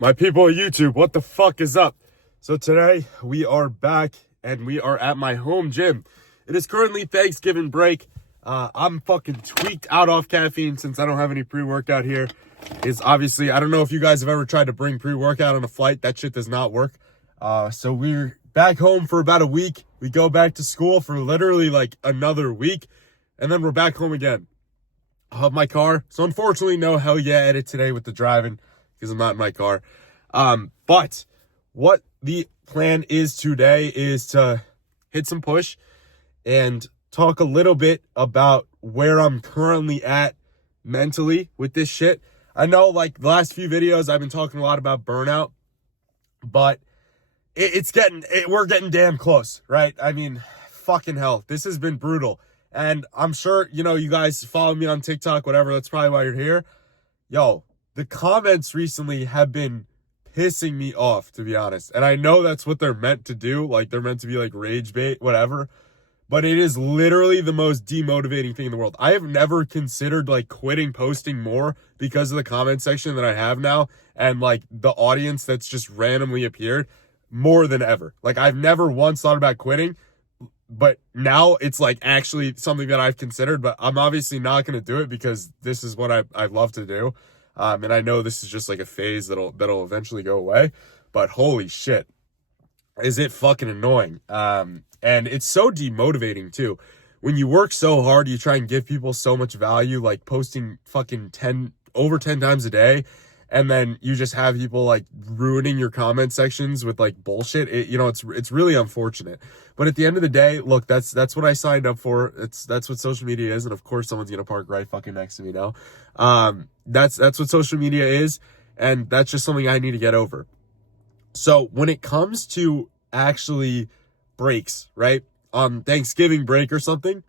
My people of YouTube, what the fuck is up? So today we are back and we are at my home gym. It is currently Thanksgiving break. I'm fucking tweaked out off caffeine since I don't have any pre-workout here. It's obviously, I don't know if you guys have ever tried to bring pre-workout on a flight. That shit does not work. So we're back home for about a week. We go back to school for literally like another week. And then we're back home again. I have my car. So unfortunately, no hell yeah edit today with the driving because I'm not in my car. But what the plan is today is to hit some push and talk a little bit about where I'm currently at mentally with this shit. I know like the last few videos I've been talking a lot about burnout, but we're getting damn close, right? I mean, fucking hell, this has been brutal. And I'm sure, you guys follow me on TikTok, whatever, that's probably why you're here. Yo, the comments recently have been pissing me off, to be honest. And I know that's what they're meant to do. Like, they're meant to be like rage bait, whatever. But it is literally the most demotivating thing in the world. I have never considered like quitting posting more because of the comment section that I have now. And like the audience that's just randomly appeared more than ever. Like, I've never once thought about quitting. But now it's like actually something that I've considered, but I'm obviously not going to do it because this is what I love to do. And I know this is just like a phase that'll eventually go away, but holy shit, is it fucking annoying. And it's so demotivating too. When you work so hard, you try and give people so much value, like posting fucking over 10 times a day. And then you just have people like ruining your comment sections with like bullshit. It's really unfortunate. But at the end of the day, look, that's what I signed up for. That's what social media is. And of course someone's going to park right fucking next to me now. That's what social media is. And that's just something I need to get over. So when it comes to actually breaks, right? On Thanksgiving break or something,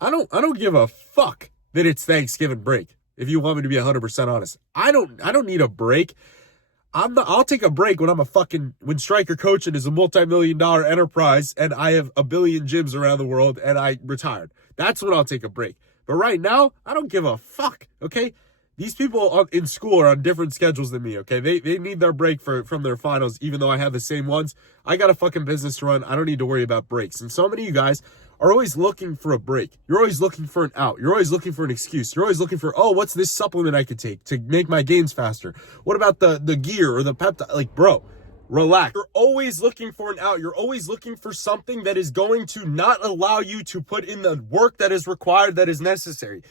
I don't give a fuck that it's Thanksgiving break. If you want me to be 100% honest, I don't need a break. I'll take a break when Striker Coaching is a multi-million-dollar enterprise and I have a billion gyms around the world and I retired. That's when I'll take a break. But right now, I don't give a fuck, okay? These people in school are on different schedules than me, okay? They need their break from their finals, even though I have the same ones. I got a fucking business to run. I don't need to worry about breaks. And so many of you guys are always looking for a break. You're always looking for an out. You're always looking for an excuse. You're always looking for, what's this supplement I could take to make my gains faster? What about the gear or the peptide? Like, bro, relax. You're always looking for an out. You're always looking for something that is going to not allow you to put in the work that is required, that is necessary.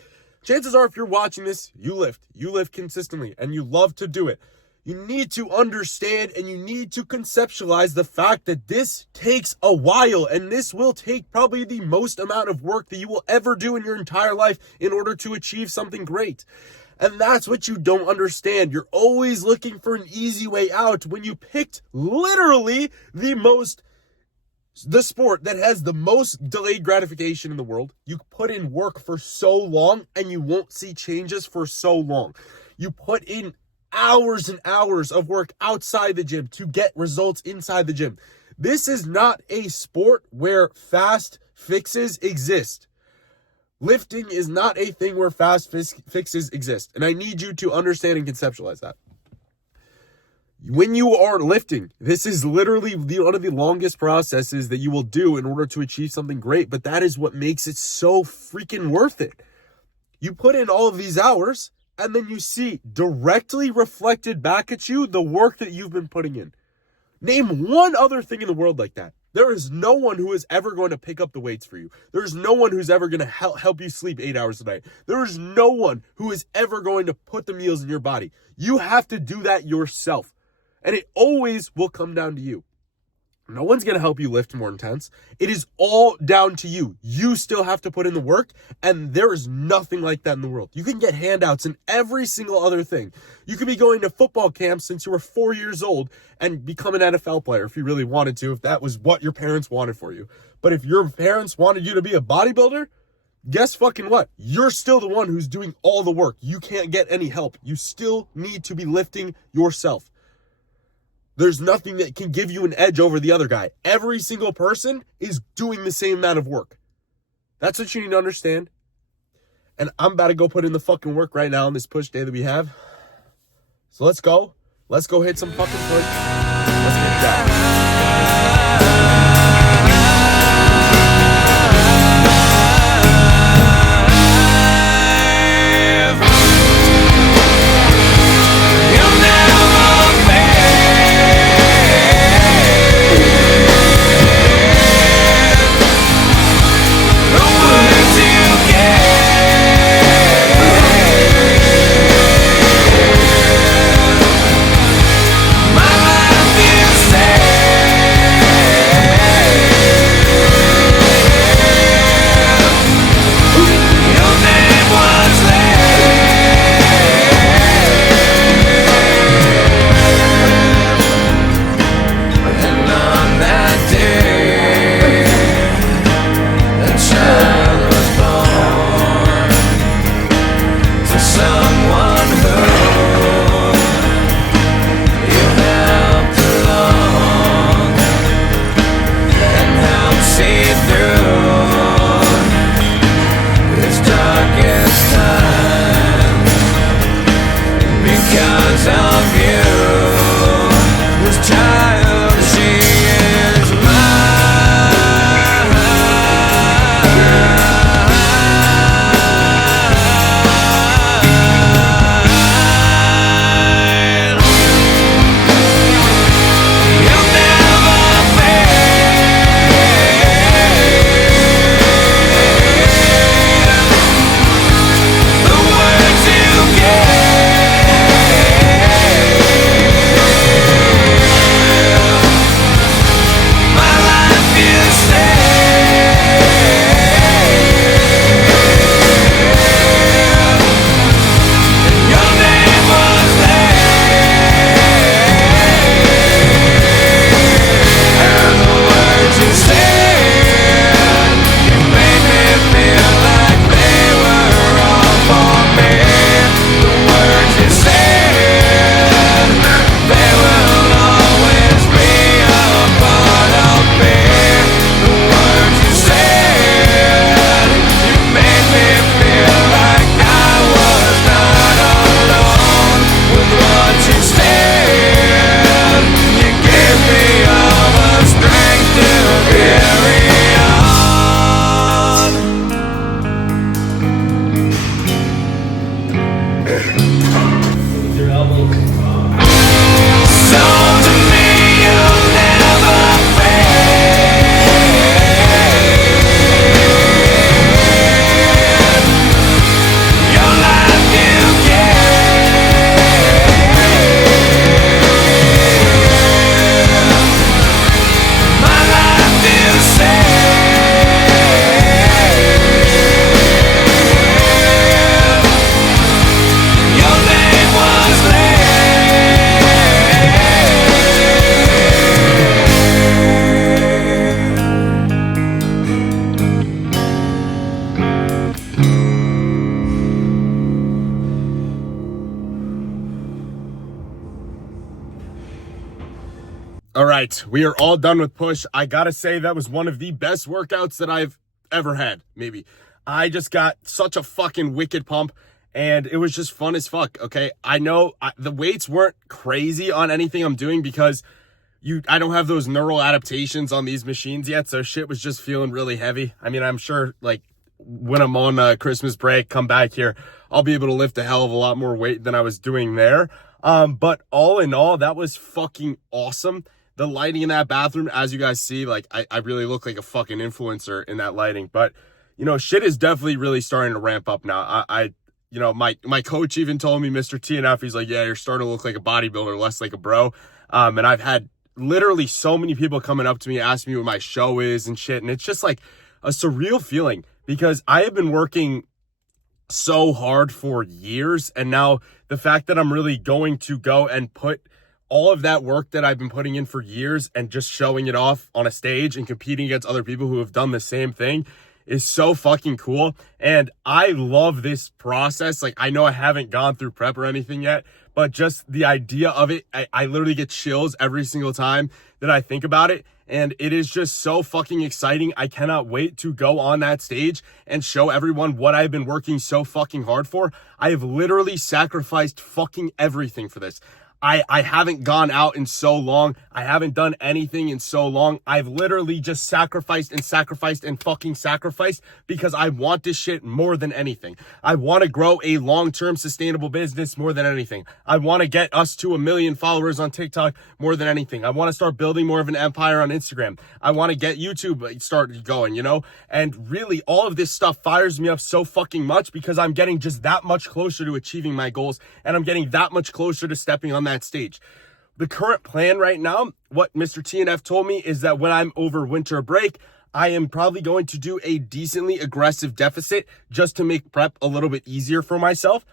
Chances are, if you're watching this, you lift consistently and you love to do it. You need to understand and you need to conceptualize the fact that this takes a while and this will take probably the most amount of work that you will ever do in your entire life in order to achieve something great. And that's what you don't understand. You're always looking for an easy way out when you picked literally the sport that has the most delayed gratification in the world. You put in work for so long and you won't see changes for so long. You put in hours and hours of work outside the gym to get results inside the gym. This is not a sport where fast fixes exist. Lifting is not a thing where fast fixes exist. And I need you to understand and conceptualize that. When you are lifting, this is literally one of the longest processes that you will do in order to achieve something great. But that is what makes it so freaking worth it. You put in all of these hours, and then you see directly reflected back at you the work that you've been putting in. Name one other thing in the world like that. There is no one who is ever going to pick up the weights for you. There is no one who's ever going to help you sleep 8 hours a night. There is no one who is ever going to put the meals in your body. You have to do that yourself. And it always will come down to you. No one's going to help you lift more intense. It is all down to you. You still have to put in the work, and there is nothing like that in the world. You can get handouts and every single other thing. You could be going to football camp since you were 4 years old and become an NFL player if you really wanted to, if that was what your parents wanted for you. But if your parents wanted you to be a bodybuilder, guess fucking what? You're still the one who's doing all the work. You can't get any help. You still need to be lifting yourself. There's nothing that can give you an edge over the other guy. Every single person is doing the same amount of work. That's what you need to understand. And I'm about to go put in the fucking work right now on this push day that we have. So let's go. let's go hit some fucking push. Let's get that. All right, we are all done with push. I gotta say that was one of the best workouts that I've ever had, maybe. I just got such a fucking wicked pump, and it was just fun as fuck, okay? I know the weights weren't crazy on anything I'm doing because I don't have those neural adaptations on these machines yet, so shit was just feeling really heavy. I mean, I'm sure, like, when I'm on Christmas break, come back here, I'll be able to lift a hell of a lot more weight than I was doing there. But all in all, that was fucking awesome. The lighting in that bathroom, as you guys see, like, I really look like a fucking influencer in that lighting. But, you know, shit is definitely really starting to ramp up now. You know, my coach even told me, Mr. TNF, he's like, yeah, you're starting to look like a bodybuilder, less like a bro. And I've had literally so many people coming up to me, asking me what my show is and shit. And it's just like a surreal feeling because I have been working so hard for years. And now the fact that I'm really going to go and put all of that work that I've been putting in for years and just showing it off on a stage and competing against other people who have done the same thing is so fucking cool. And I love this process. Like, I know I haven't gone through prep or anything yet, but just the idea of it, I literally get chills every single time that I think about it. And it is just so fucking exciting. I cannot wait to go on that stage and show everyone what I've been working so fucking hard for. I have literally sacrificed fucking everything for this. I haven't gone out in so long. I haven't done anything in so long. I've literally just sacrificed and fucking sacrificed because I want this shit more than anything. I want to grow a long-term sustainable business more than anything. I want to get us to 1 million followers on TikTok more than anything. I want to start building more of an empire on Instagram. I want to get YouTube started going, you know? And really, all of this stuff fires me up so fucking much because I'm getting just that much closer to achieving my goals, and I'm getting that much closer to stepping on that stage. The current plan right now, what Mr. TNF told me, is that when I'm over winter break, I am probably going to do a decently aggressive deficit just to make prep a little bit easier for myself.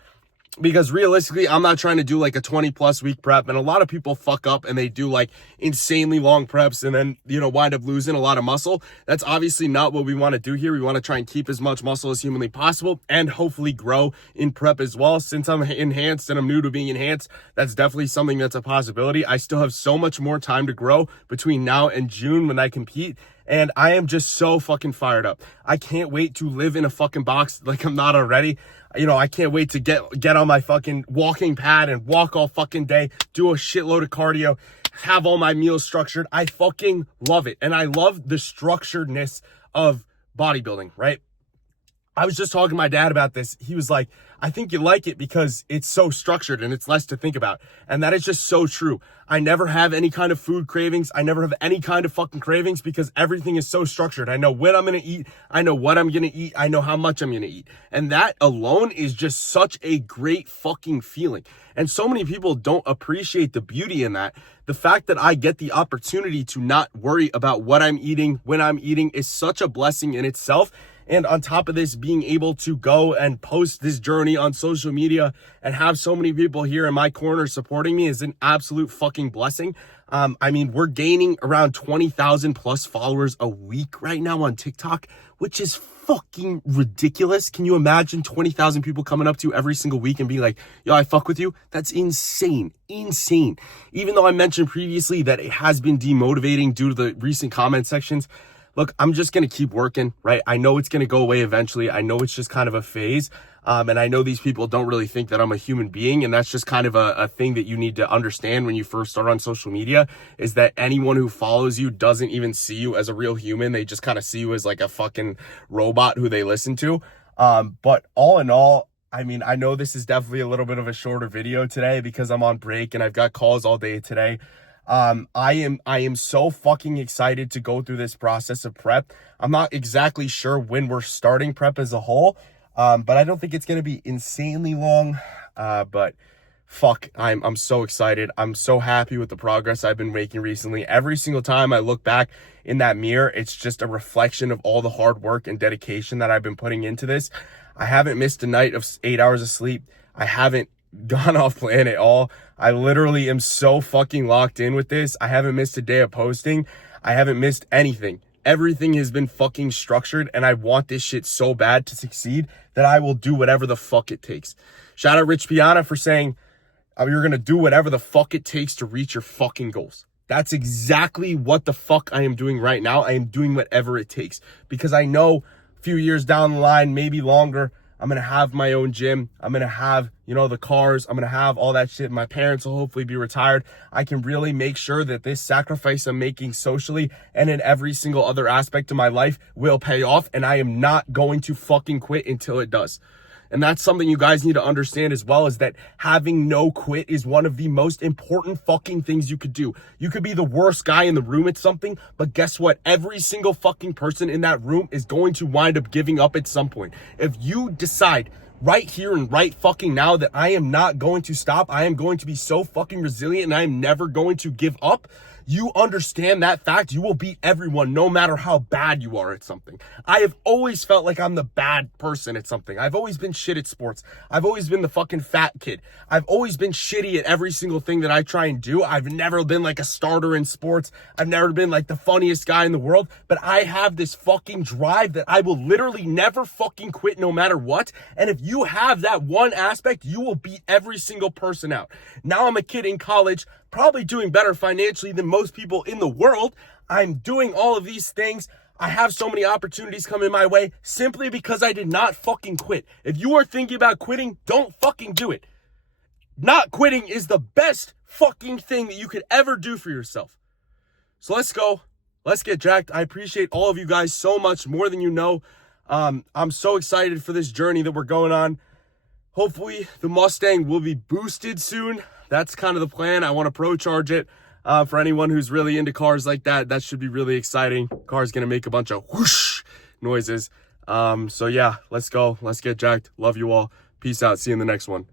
Because realistically, I'm not trying to do like a 20+ week prep. And a lot of people fuck up and they do like insanely long preps and then, you know, wind up losing a lot of muscle. That's obviously not what we want to do here. We want to try and keep as much muscle as humanly possible and hopefully grow in prep as well. Since I'm enhanced and I'm new to being enhanced, that's definitely something that's a possibility. I still have so much more time to grow between now and June when I compete. And I am just so fucking fired up. I can't wait to live in a fucking box like I'm not already. You know, I can't wait to get on my fucking walking pad and walk all fucking day, do a shitload of cardio, have all my meals structured. I fucking love it. And I love the structuredness of bodybuilding, right? I was just talking to my dad about this. He was like, I think you like it because it's so structured and it's less to think about. And that is just so true. I never have any kind of food cravings. I never have any kind of fucking cravings because everything is so structured. I know when I'm going to eat. I know what I'm going to eat. I know how much I'm going to eat. And that alone is just such a great fucking feeling. And so many people don't appreciate the beauty in that. The fact that I get the opportunity to not worry about what I'm eating, when I'm eating, is such a blessing in itself. And on top of this, being able to go and post this journey on social media and have so many people here in my corner supporting me is an absolute fucking blessing. I mean, we're gaining around 20,000 plus followers a week right now on TikTok, which is fucking ridiculous. Can you imagine 20,000 people coming up to you every single week and being like, yo, I fuck with you? That's insane. Insane. Even though I mentioned previously that it has been demotivating due to the recent comment sections, look, I'm just going to keep working, right? I know it's going to go away eventually. I know it's just kind of a phase. And I know these people don't really think that I'm a human being. And that's just kind of a thing that you need to understand when you first start on social media, is that anyone who follows you doesn't even see you as a real human. They just kind of see you as like a fucking robot who they listen to. But all in all, I mean, I know this is definitely a little bit of a shorter video today because I'm on break and I've got calls all day today. I am so fucking excited to go through this process of prep. I'm not exactly sure when we're starting prep as a whole, but I don't think it's going to be insanely long. But fuck, I'm so excited. I'm so happy with the progress I've been making recently. Every single time I look back in that mirror, it's just a reflection of all the hard work and dedication that I've been putting into this. I haven't missed a night of 8 hours of sleep. I haven't gone off plan at all. I literally am so fucking locked in with this. I haven't missed a day of posting. I haven't missed anything. Everything has been fucking structured, and I want this shit so bad to succeed that I will do whatever the fuck it takes. Shout out Rich Piana for saying, you're gonna do whatever the fuck it takes to reach your fucking goals. That's exactly what the fuck I am doing right now. I am doing whatever it takes because I know a few years down the line, maybe longer, I'm going to have my own gym. I'm going to have, you know, the cars. I'm going to have all that shit. My parents will hopefully be retired. I can really make sure that this sacrifice I'm making socially and in every single other aspect of my life will pay off. And I am not going to fucking quit until it does. And that's something you guys need to understand as well, is that having no quit is one of the most important fucking things you could do. You could be the worst guy in the room at something, but guess what? Every single fucking person in that room is going to wind up giving up at some point. If you decide right here and right fucking now that I am not going to stop, I am going to be so fucking resilient and I am never going to give up, you understand that fact, you will beat everyone no matter how bad you are at something. I have always felt like I'm the bad person at something. I've always been shit at sports. I've always been the fucking fat kid. I've always been shitty at every single thing that I try and do. I've never been like a starter in sports. I've never been like the funniest guy in the world, but I have this fucking drive that I will literally never fucking quit no matter what. And if you have that one aspect, you will beat every single person out. Now I'm a kid in college, probably doing better financially than most people in the world. I'm doing all of these things. I have so many opportunities coming my way simply because I did not fucking quit. If you are thinking about quitting, don't fucking do it. Not quitting is the best fucking thing that you could ever do for yourself. So let's go. Let's get jacked. I appreciate all of you guys so much, more than you know. I'm so excited for this journey that we're going on. Hopefully the Mustang will be boosted soon. That's kind of the plan. I want to pro charge it. For anyone who's really into cars like that, that should be really exciting. Car's gonna make a bunch of whoosh noises. So yeah, let's go. Let's get jacked. Love you all. Peace out. See you in the next one.